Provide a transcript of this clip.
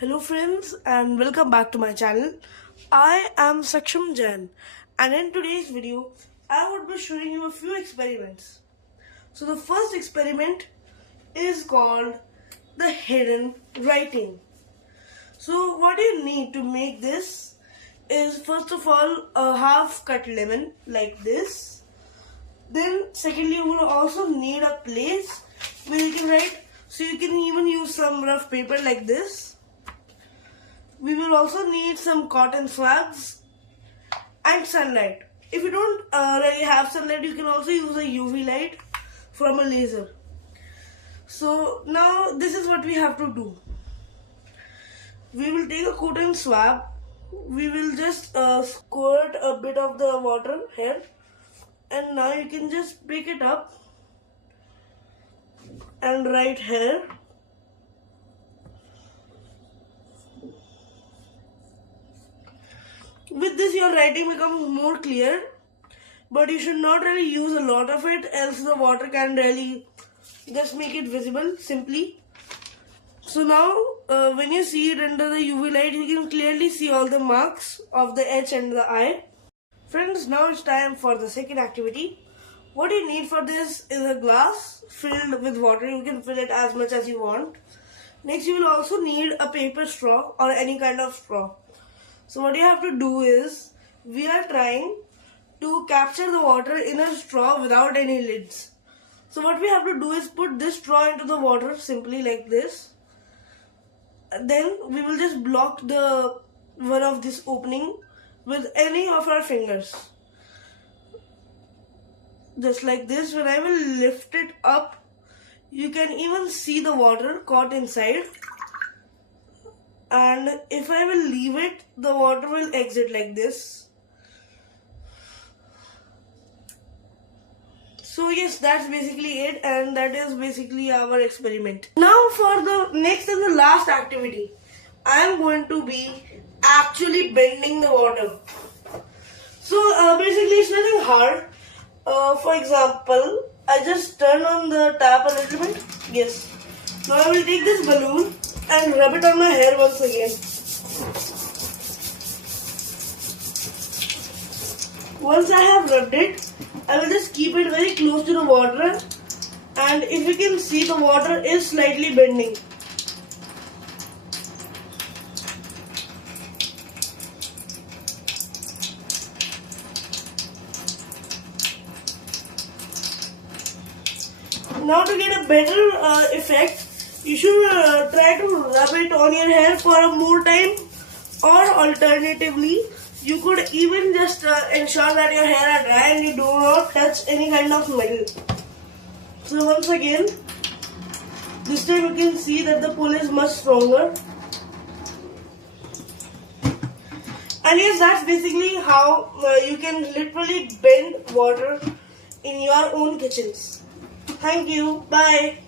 Hello friends and welcome back to my channel. I am Shakman-Brainman and in today's video I would be showing you a few experiments. So the first experiment is called the hidden writing. So what you need to make this is first of all a half cut lemon like this. Then secondly you will also need a place where you can write, so you can even use some rough paper like this. We will also need some cotton swabs and sunlight. If you don't really have sunlight, you can also use a UV light from a laser. So now this is what we have to do. We will take a cotton swab. We will just squirt a bit of the water here, and now you can just pick it up and write here. With this your writing becomes more clear, but you should not really use a lot of it, else the water can really just make it visible simply. So now when you see it under the UV light, you can clearly see all the marks of the H and the I. Friends, now it's time for the second activity. What you need for this is a glass filled with water. You can fill it as much as you want. Next you will also need a paper straw or any kind of straw. So what you have to do is, we are trying to capture the water in a straw without any lids. So what we have to do is put this straw into the water simply like this. Then we will just block the one of this opening with any of our fingers. Just like this. When I will lift it up, you can even see the water caught inside. And if I will leave it, the water will exit like this. So yes, that's basically it, and that is basically our experiment. Now for the next and the last activity, I am going to be actually bending the water. So basically it's nothing hard. For example, I just turn on the tap a little bit. Yes. Now I will take this balloon and rub it on my hair once again. Once I have rubbed it, I will just keep it very close to the water, and if you can see, the water is slightly bending. Now to get a better effect, you should try to rub it on your hair for a more time, or alternatively, you could even just ensure that your hair are dry and you do not touch any kind of metal. So once again, this time you can see that the pull is much stronger. And yes, that's basically how you can literally bend water in your own kitchens. Thank you. Bye.